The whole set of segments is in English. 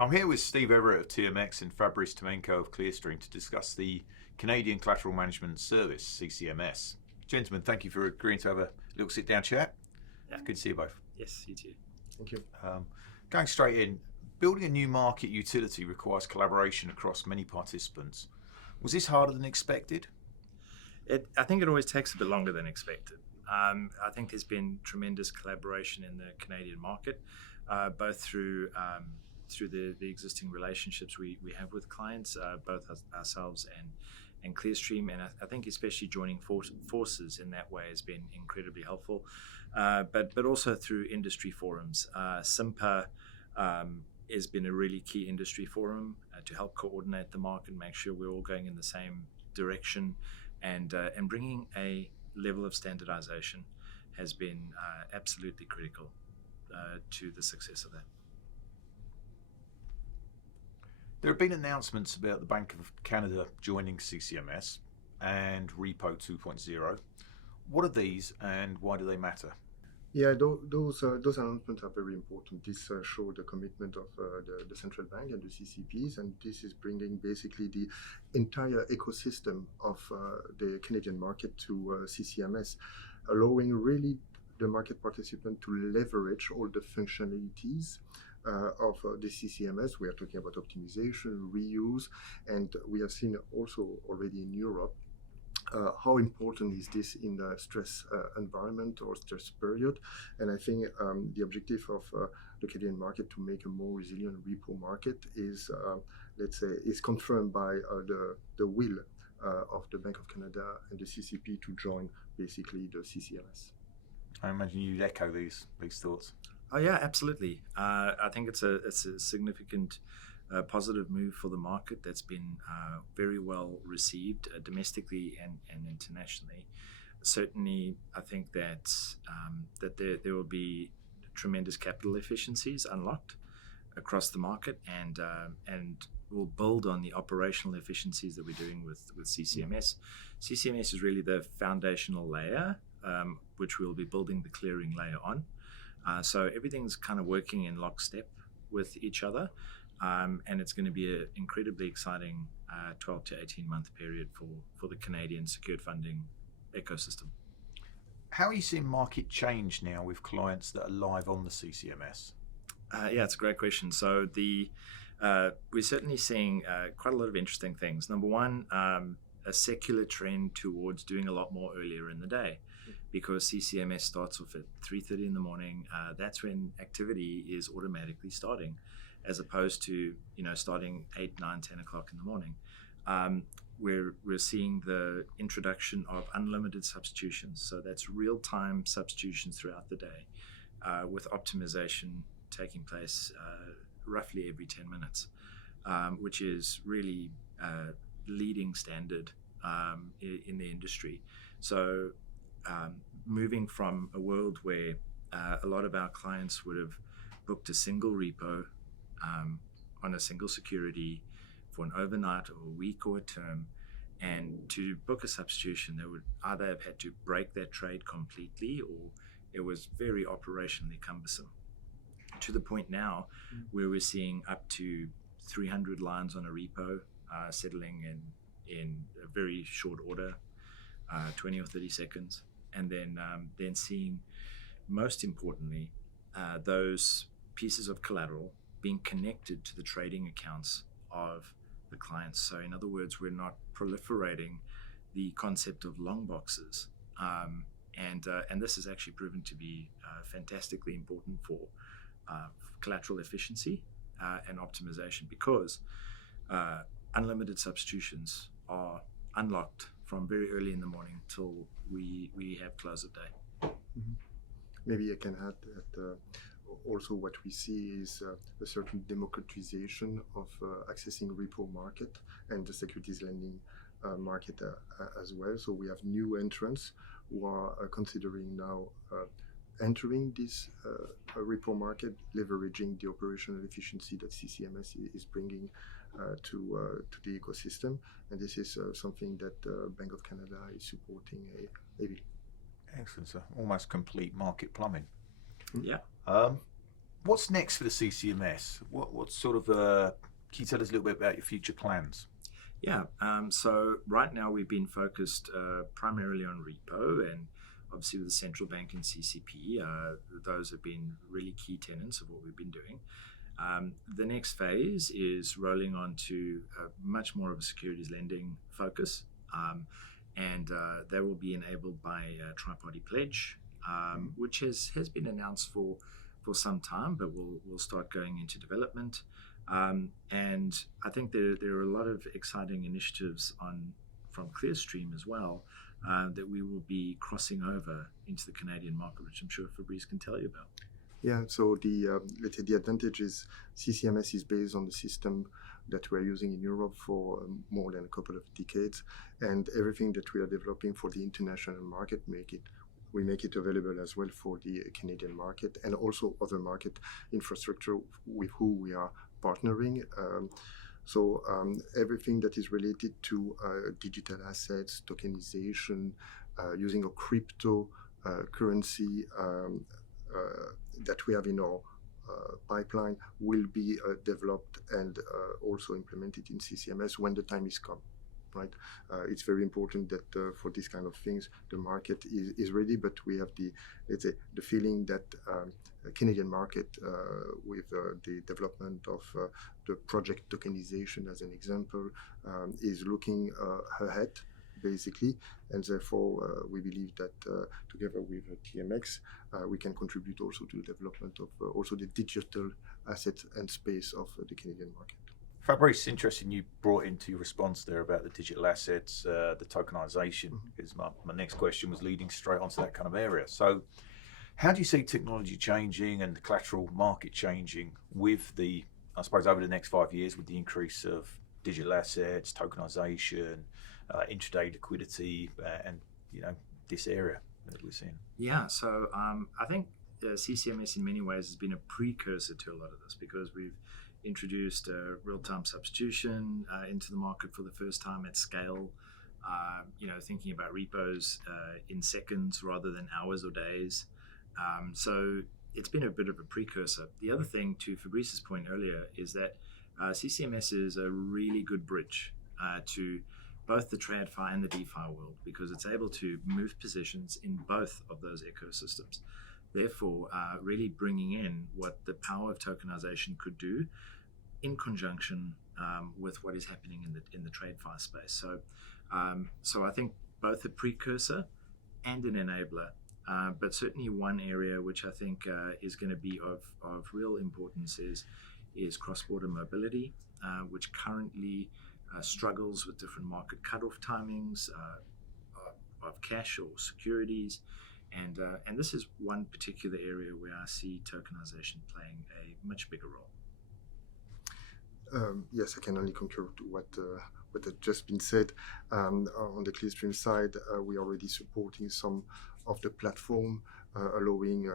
I'm here with Steve Everett of TMX and Fabrice Tomenko of Clearstream to discuss the Canadian Collateral Management Service, CCMS. Gentlemen, thank you for agreeing to have a little sit-down chat. Yeah. Good to see you both. Yes, you too. Thank you. Going straight in, building a new market utility requires collaboration across many participants. Was this harder than expected? I think it always takes a bit longer than expected. I think there's been tremendous collaboration in the Canadian market, both through the existing relationships we have with clients, both ourselves and Clearstream, and I think especially joining forces in that way has been incredibly helpful, but also through industry forums. SIMPA has been a really key industry forum to help coordinate the market and make sure we're all going in the same direction, and bringing a level of standardization has been absolutely critical to the success of that. There have been announcements about the Bank of Canada joining CCMS and Repo 2.0. What are these and why do they matter? Yeah, those announcements are very important. This show the commitment of the central bank and the CCPs, and this is bringing basically the entire ecosystem of the Canadian market to CCMS, allowing really the market participant to leverage all the functionalities of the CCMS. We are talking about optimization, reuse, and we have seen also already in Europe how important is this in the stress environment or stress period. And I think the objective of the Canadian market to make a more resilient repo market is, let's say, is confirmed by the will of the Bank of Canada and the CCP to join basically the CCMS. I imagine you'd echo these thoughts. Oh yeah, absolutely. I think it's a significant positive move for the market that's been very well received domestically and internationally. Certainly, I think that there will be tremendous capital efficiencies unlocked across the market, and will build on the operational efficiencies that we're doing with CCMS. CCMS is really the foundational layer, which we'll be building the clearing layer on. So everything's kind of working in lockstep with each other, and it's going to be an incredibly exciting 12 to 18 month period for the Canadian secured funding ecosystem. How are you seeing market change now with clients that are live on the CCMS? Yeah, it's a great question. So we're certainly seeing quite a lot of interesting things. Number one, a secular trend towards doing a lot more earlier in the day, because CCMS starts off at 3:30 in the morning. That's when activity is automatically starting, as opposed to starting 8, 9, 10 o'clock in the morning. We're seeing the introduction of unlimited substitutions, so that's real-time substitutions throughout the day, with optimization taking place roughly every 10 minutes, which is really leading standard in the industry. So moving from a world where a lot of our clients would have booked a single repo on a single security for an overnight or a week or a term, and to book a substitution, they would either have had to break that trade completely, or it was very operationally cumbersome, to the point now where we're seeing up to 300 lines on a repo settling in a very short order, 20 or 30 seconds, and then seeing, most importantly, those pieces of collateral being connected to the trading accounts of the clients. So in other words, we're not proliferating the concept of long boxes, and this has actually proven to be fantastically important for collateral efficiency and optimization, because unlimited substitutions are unlocked from very early in the morning till we have close of day. Mm-hmm. Maybe I can add that also what we see is a certain democratization of accessing repo market and the securities lending market as well. So we have new entrants who are considering now entering this repo market, leveraging the operational efficiency that CCMS is bringing to the ecosystem, and this is something that Bank of Canada is supporting heavily. Excellent, sir. Almost complete market plumbing. Yeah. What's next for the CCMS? What sort of can you tell us a little bit about your future plans? Yeah, so right now we've been focused primarily on repo, and obviously with the central bank and CCP, those have been really key tenets of what we've been doing. The next phase is rolling on to much more of a securities lending focus, and that will be enabled by tri-party pledge, which has been announced for some time, but we'll start going into development. And I think there are a lot of exciting initiatives from Clearstream as well that we will be crossing over into the Canadian market, which I'm sure Fabrice can tell you about. Yeah, so let's say the advantage is CCMS is based on the system that we're using in Europe for more than a couple of decades, and everything that we are developing for the international market we make it available as well for the Canadian market and also other market infrastructure with who we are partnering. So everything that is related to digital assets, tokenization, using a crypto currency that we have in our pipeline will be developed and also implemented in CCMS when the time is come. Right, it's very important that for these kind of things the market is ready, but we have the feeling that Canadian market with the development of the project tokenization as an example is looking ahead basically, and therefore we believe that together with TMX we can contribute also to the development of also the digital asset and space of the Canadian market. Fabrice, interesting you brought into your response there about the digital assets, the tokenization, because my next question was leading straight onto that kind of area. So how do you see technology changing and the collateral market changing with I suppose over the next 5 years with the increase of digital assets, tokenization, intraday liquidity, and this area that we're seeing? Yeah, so I think CCMS in many ways has been a precursor to a lot of this because we've introduced real-time substitution into the market for the first time at scale. Thinking about repos in seconds rather than hours or days. So it's been a bit of a precursor. The other thing, to Fabrice's point earlier, is that CCMS is a really good bridge to both the TradFi and the DeFi world because it's able to move positions in both of those ecosystems. Therefore, really bringing in what the power of tokenization could do in conjunction with what is happening in the TradFi space. So I think both a precursor and an enabler, but certainly one area which I think is going to be of real importance is cross-border mobility, which currently struggles with different market cutoff timings of cash or securities. And this is one particular area where I see tokenization playing a much bigger role. Yes, I can only concur to what had just been said. On the Clearstream side, we are already supporting some of the platform, allowing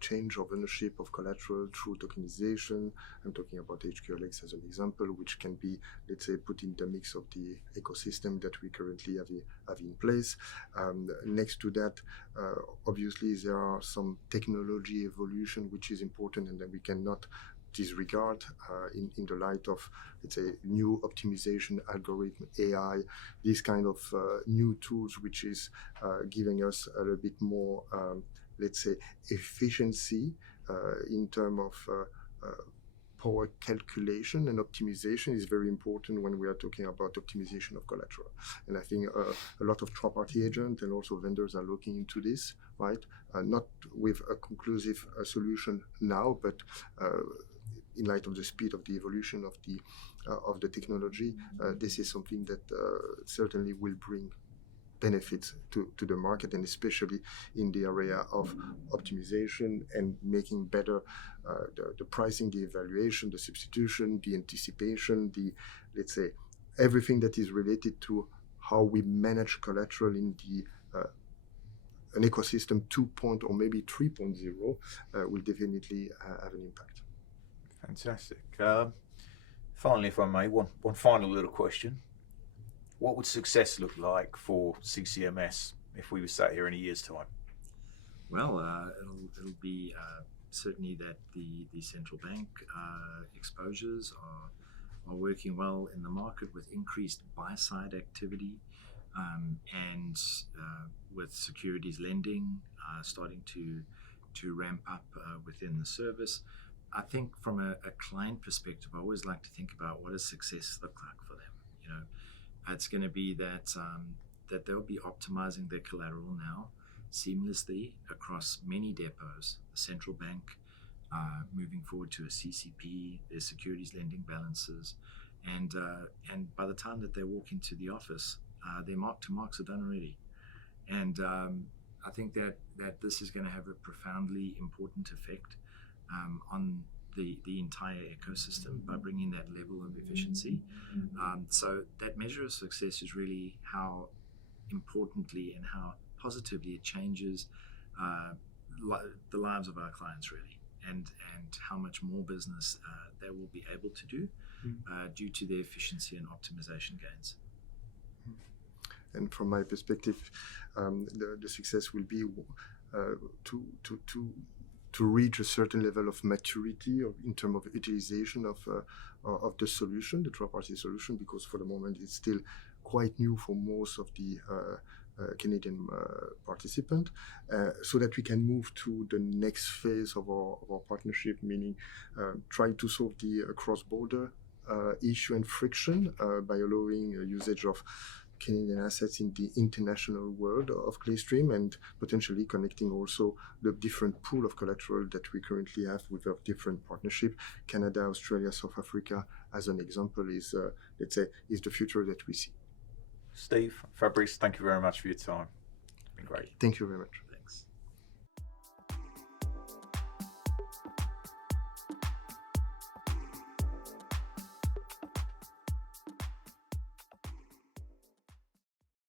change of ownership of collateral through tokenization. I'm talking about HQLX as an example, which can be, let's say, put in the mix of the ecosystem that we currently have in place. Next to that, obviously, there are some technology evolution which is important and that we cannot disregard in the light of, let's say, new optimization algorithm, AI, these kind of new tools which is giving us a little bit more, let's say, efficiency in terms of power calculation and optimization is very important when we are talking about optimization of collateral. And I think a lot of tri-party agents and also vendors are looking into this, right? Not with a conclusive solution now, but in light of the speed of the evolution of the technology, this is something that certainly will bring benefits to the market, and especially in the area of optimization and making better the pricing, the evaluation, the substitution, the anticipation, let's say, everything that is related to how we manage collateral in an ecosystem 2.0 or maybe 3.0 will definitely have an impact. Fantastic. Finally, if I may, one final little question. What would success look like for CCMS if we were sat here in a year's time? Well, it'll be certainly that the central bank exposures are working well in the market with increased buy-side activity, and with securities lending starting to ramp up within the service. I think from a client perspective, I always like to think about what does success look like for them. You know, it's going to be that they'll be optimizing their collateral now seamlessly across many depots, the central bank, moving forward to a CCP, their securities lending balances, and by the time that they walk into the office, their mark-to-marks are done already. And I think that this is going to have a profoundly important effect on the entire ecosystem by bringing that level of efficiency. So that measure of success is really how importantly and how positively it changes the lives of our clients, really, and how much more business they will be able to do due to their efficiency and optimization gains. And from my perspective, the success will be to reach a certain level of maturity in terms of utilization of the solution, the third-party solution, because for the moment it's still quite new for most of the Canadian participants, so that we can move to the next phase of our partnership, meaning try to solve the cross-border issue and friction by allowing usage of Canadian assets in the international world of Clearstream, and potentially connecting also the different pool of collateral that we currently have with our different partnership. Canada, Australia, South Africa, as an example, is let's say is the future that we see. Steve, Fabrice, thank you very much for your time. It's been great. Thank you very much.